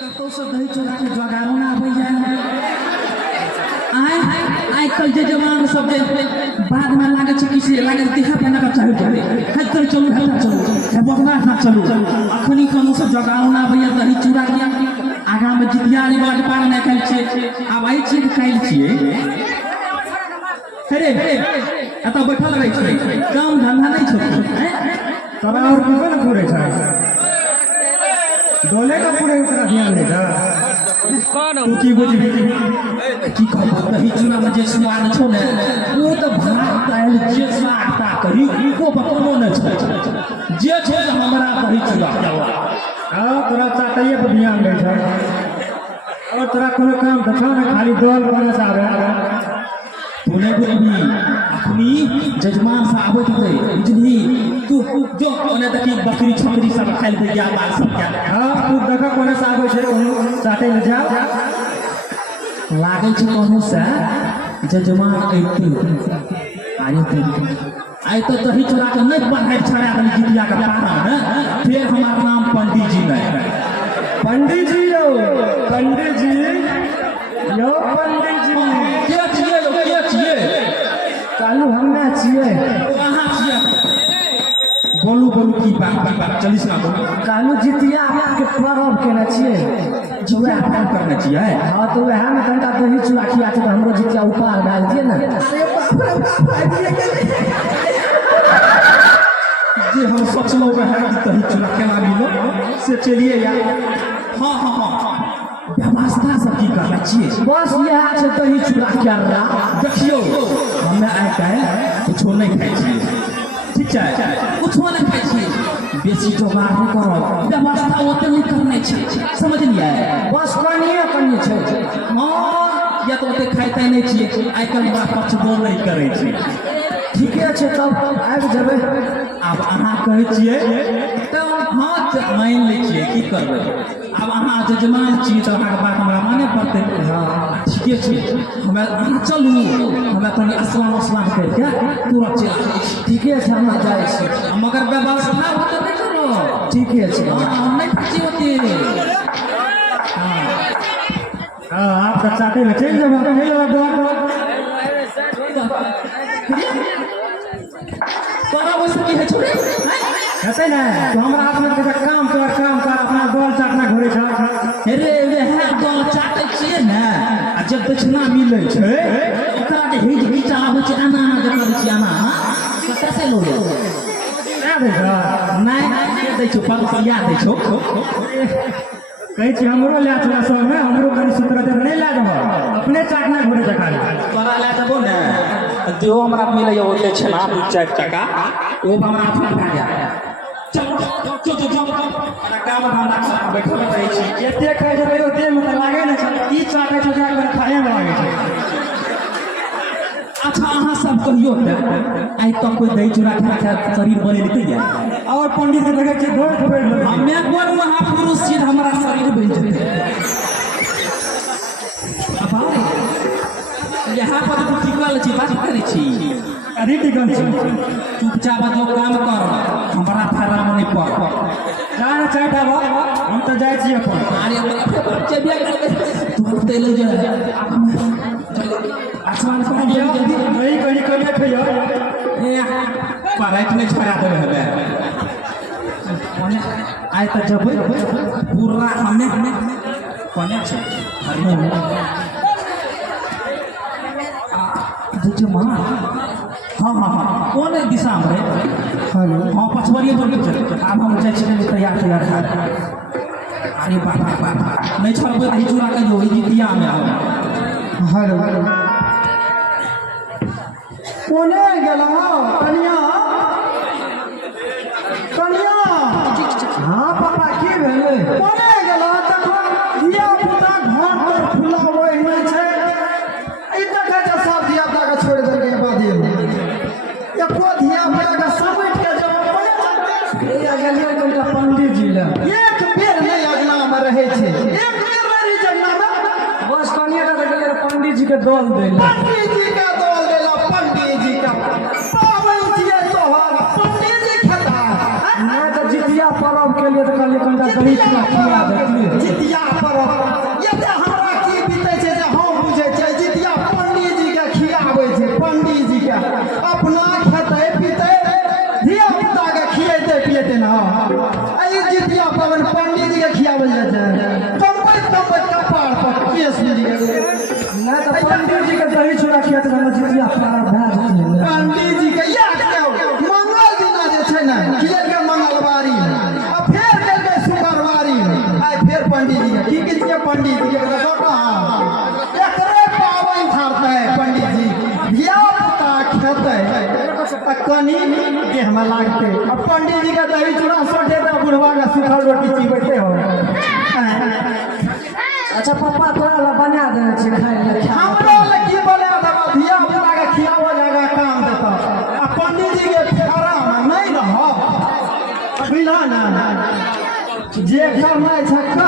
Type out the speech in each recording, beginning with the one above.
कतौ से दही चूड़ा के जोगाड़ो ना आबै जाए आइ कल जे जवान सब जे बाद में लागे छै किसी लागे देह पे ना चढ़ जाए हतर चलू हे बगना ना चलू अखनी कोनो से जोगाड़ो ना आबै दही चूड़ा के आगा में जितिया रिवाज पार ना कल छै आब आई छी काल छिए अरे एत बैठल रहै छै काम धंधा नहीं छै तब और किबे न पूरे छै डोले का पूरे उतरा ध्यान दे जा तू की बुझबी की कहबो दही चूड़ा में जे स्वाद छौ ने वो तो भात दाल जे स्वाद ता करी वो कोनो न छै जे छै हमरा दही चूड़ा हां तोरा चाटइए पर ध्यान दे छै और तोरा कोनो काम त छौ न खाली डोल बने से आवे तू नहीं बुझबी अखनी जजमान से आबत है बुझली तू जो ओने देखी बकरी छकरी सब खाइल दे गया बाल सब क्या हां तू देखा कोने से आबै छै चाटे ले जा लागै छै कोनो से जजमान ऐती आयते आई तो दही चूड़ा के नहीं पढ़ाई छड़ा के जितिया के पारा में फिर हमार नाम पंडित जी नहीं पंडित जी यो पंडित जी के छिए लो के छिए कालू हम्मे छिए कहां छिए बोलू की बात चली सुना बोलू कालू जितिया के पर्व केना छिए जुआ पान करना चाहिए हां तो वह में तनका दही चूड़ा खिया छै हमरो जितिया उपहार डाल दिए ना अरे बाप जे हम सोचलो है दही चूड़ा केना मिलो से चलिए यार हां व्यवस्था सब की करना चाहिए बस यह छै दही चूड़ा कर रहा देखियो हमें आइ काल कुछो नहीं खाई छिए ठीक है कुछो नहीं खाई छिए बेसी जोगाड़ नहीं करब व्यवस्था ओते नहीं करने छै समझलिए बस कनिए छै हां या तो ओते खाइते नहीं छिए आइ काल बड़ा पचबो नहीं करे छी ठीके छै तब आबि जेबै अब अहाँ कहै छिए तो हां मान लै छिए की करबै अब अहाँ जजमान छी तो अहाँ के बात हमरा माने पड़तै हां ठीके छै हमें अहाँ चलू हमें तनी स्नान करके तुरंत चला ठीके छै हम जाइ छी मगर व्यवस्था होते नहीं करो ठीके छै हां नहीं पची होती हां आप तो चाटे में चल जाओ हे लो तोरा वैसे की है छोड़े हेतै ना तो हमरा हाथ में के काम कर अपना दल चाटना घोरे छ अरे वह दल चाटे छिए ना आ जब दक्षिणा मिलै छै ओकरा जे हिज आबै छै आना जे करै छी आना कतऽ से लो ना दे छ नहीं दै छौ 500 दै छौ कहै छी हमरो लै चला सब में हमरो कनी सूत्र दे नहीं ला जाबो अपने चाटना घोरे छ खाली तोरा लै जाबो ना जो हमरा मिलै ओते छै ना 2-4 टका ओ हमरा अपना भए गया चलो अरे काम धंधा बैठल रहै छी एते कहै छै ओते में लागे न छै की चाटे छै जा कर खाए में लागे छै अच्छा अहाँ सब कहियो आइ तक कोई दही चूड़ा खा शरीर बनेलकै या और पंडित के देखे छै गोड़ खबे हमे कोन महापुरुष छी हमरा शरीर बन जेतै अब यहाँ पर तू टिकल छी बात करै छी अभी टिकल छी चुपचाप जो काम कर हमरा फायदा में नहीं पड़ जाना चाहता बा हम तो जाय छी अपन अरे चबिया तू ते ले जा आसमान पर जल्दी नहीं कहीं कने खइयो ए पराइत में छोड़ा देबे हबे कोने आइ त जबै पूरा हमें कोने छै तुझे मां हां कोने दिशा में रे हेलो हां पछवरिए बोल के अब हम जाय छी तैयार अरे बाबा नहीं छोड़बै दही चूड़ा के जो दिया में हेलो कोने गेला कनिया हां पापा की भेलै कोने गेला देखो दिया पुता घर पर खुला होय नै छै ई देखा जे सब दिया पुता के छोड़ दे के बाद एको दिया पुता के समेट के जब कोने ए गेलियो कनिटा पंडित जी ले एक बेर नै अगना में रहै छै एक बेर नहीं जगना में बस कनिया के गेले पंडित जी के दल देला पंडित जी के दल देला पंडित जी का पावन जिए तोहर पंडित जी खता मैं तो जितिया पर्व के लिए तो कल का दही चूड़ा खिला देती जितिया पर्व यदि हमरा की बीते छै जे हम बुझै छै जितिया पंडित जी के खियाबै छै पंडित जी के अपना खेतै पीतै धिया पुता के खिएतै पिएतै ना एहि जितिया पर्व पंडित जी के खियाबै जाइ छै कम्पै कपार पर केस मिल गेल ना तो पंडित जी के दही चूड़ा खिया तो जितिया पारा भए जेतै पंडित जी के याद के मंगल दिना जे छै ने खिएल के मंगलवारी आ फेर देल के शुक्रवारी आइ फेर पंडित जी के की छियै पंडित जी के कहाँ एकरे पाबनि धरतै पंडित जी धिया पुता खेतै आ कनी देह में लागतै आ पंडित जी के दही चूड़ा सोटे तऽ बुढ़वा के सूखल रोटी चिबैते हो अच्छा पापा तोरा ला बना देने छै खाए ले हमरा ले की बना देबा धिया पुता के खियाबो जागा काम देता आ पंडित जी के फेरा में नहीं रह बुझला ना जे करना छै कर आ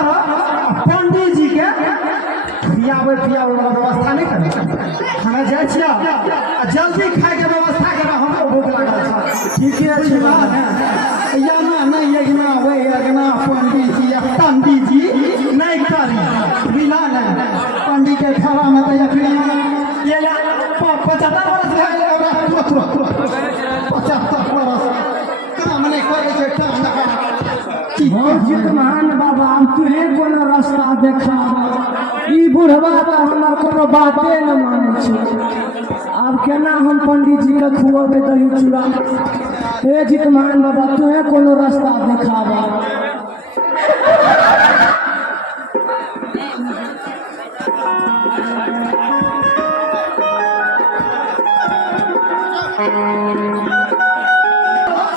पंडित जी के खियाबै पियाबै वाला व्यवस्था नहीं कर हमें जाइ छियै आ जल्दी खाए के व्यवस्था कर हमको भूख लागल छै ठीक है बुझला ना यना नहीं यज्ञना वे यज्ञना पंडित जी पंडित जी नहीं करी बुझला ना पंडित के फेरा में तो यखनी ये 75 वर्ष भए गेलै हमरा 75 वर्ष काम नहीं करे छै काम बहुत जितमान बाबा तुहे कोनो रास्ता देखा ई बुढ़वा तो हमर कोनो बाते न माने छै अब केना हम पंडित जी के खुआबे दही चूड़ा हे जितमान बाबा तुहे कोनो रास्ता देखाबा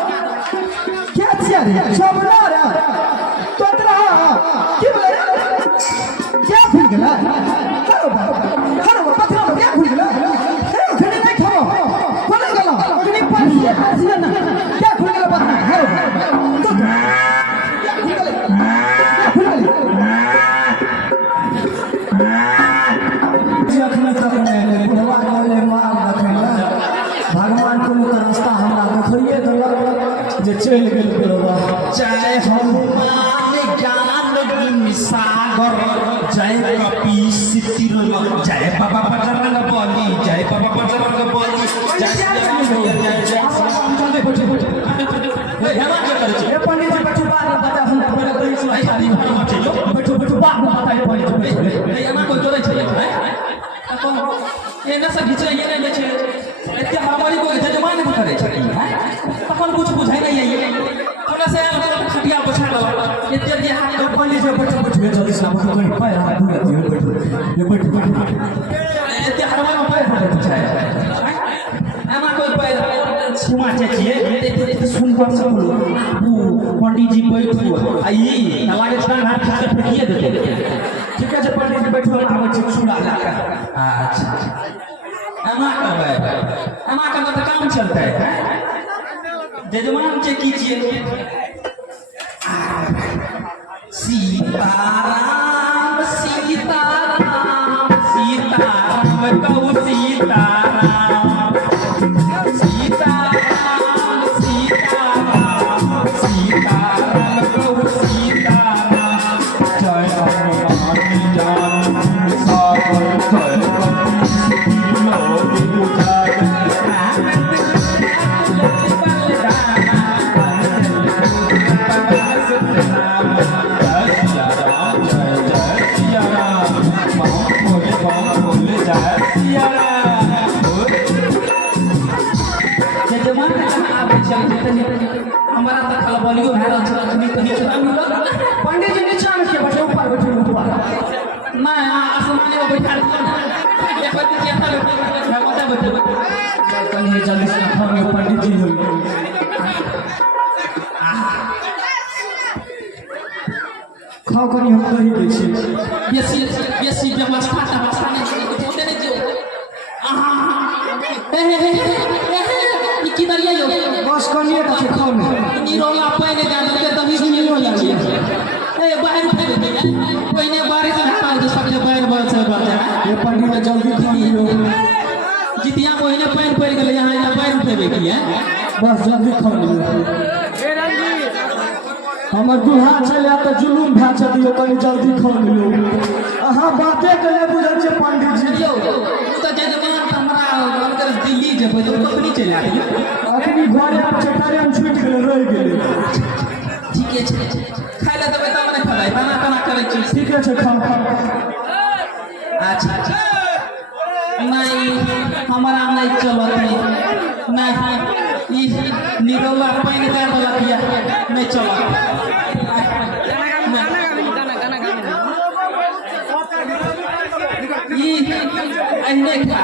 क्या छिया रे छोबरा रे तोतरा की बोले क्या भूल गेला हरो पत्थर में क्या भूल गेला हे खड़े नहीं खाओ बोले गेला अग्नि पास ना क्या भूल गेला पत्थर हरो तो क्या भूल गेले क्या भूल गेले जखन तक नहीं बुढ़वा वाले मार रखला भगवान कोनो रास्ता हमरा देखइए देलक जे चल गेल बुढ़वा जय हनुमान ज्ञान गुण सागर जय कपीस तिरल जय बाबा बजरंग बली जय बाबा बजरंग बली जय जय जय चले बैठो हे हेमा के करे ए पंडित जी बैठो बात बता हम पहले दही चूड़ा खा ली बैठो बैठो बात बता ये पंडित हे हेमा को जोड़े छै हैं एने से घिचै ये नहीं छै एते हमारी को जजमान को करे छै हैं अपन कुछ बुझाई नहीं है हमरा से खटिया बिछा दो एते जे हाथ तो पंडित जी बैठो बैठो जल्दी से आप कहीं पैर हाथ धुला दियो बैठो ये बैठो एते हमारा पैर पर बिछाए हेमा को पैर सुमा चाहिए एते सुनकर सब लोग पंडित जी बैठो आई लागे छन हाथ खींच के फेंकिए देते ठीक है पंडित जी बैठो आबै छै चूड़ा लाके अच्छा एमा कहबै एमा कहबै तऽ काम चलतै जजमान छै की छियै सीताराम सीताराम सीताराम कहू सीताराम सीताराम सीताराम सीताराम कहू सीताराम जय हनुमान ज्ञान सागर जय हमारा तो खलबलियो भए रहल छै कहीं कहीं छोटा मिलल पंडित जी नीचा में के बैठो ऊपर बैठो ऊपर नहीं आसमान में बैठा ये बात क्या था भगवान बैठे कहीं जल्दी से खाओ पंडित जी हो खाओ करी हम कही दै छी बेसी व्यवस्था नहीं होते नहीं जो की दरिया यो बस कनिए का खाओ में निरोला पानी दे दे तभी सुनियो लागी ए बाहर फेंक दे पहले बारिश होता है सबसे बाहर बात से बात है ये पंडित जी जल्दी खा लियो जितिया महीने पानी पड़ गेल यहाँ बाहर उठेबे की है बस जल्दी खा लियो हमर दुल्हा चले तो जुलूम भए दियो कनी जल्दी खा लियो अहाँ बाते के ले बुझल छै पंडित जी यौ तू तऽ जजमान हमरा अगर दिल्ली जेबै तऽ कखनी चलि आबी अखनी घरे पर छै ट्रेन छूटि गेलै रहि गेलै ठीके छै खाइ लए देबै तब ने खेबै तना तना करै छी ठीके छै खा अच्छा नहीं हमारा नहीं चलत नहीं निरोला पानी दे देलक या नहीं चलत एहने खा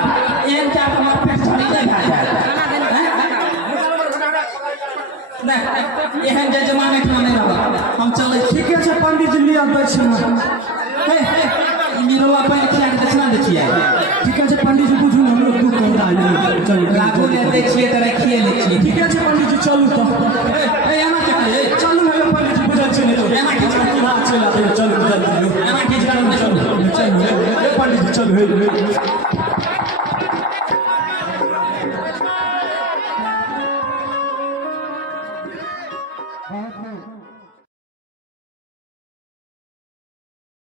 एहन क्या हमारा पेट नहीं खा नहीं एहन जजमान खाना नहीं रहा हम चले ठीके छै पंडित जी लिया दक्षिणा निरोला पानी खिया के दक्षिणा दै छियै ठीके छै पंडित जी बुझू हम लोग दुख करा लियो चलू लागू ने दै छियै तऽ रखिए लै छियै ठीके छै पंडित जी चलू तऽ एना के चलू हे पंडित जी बुझल छै नहीं एना के हां चला दे चलू जल्दी एना के चलू हे पंडित जी चलू हे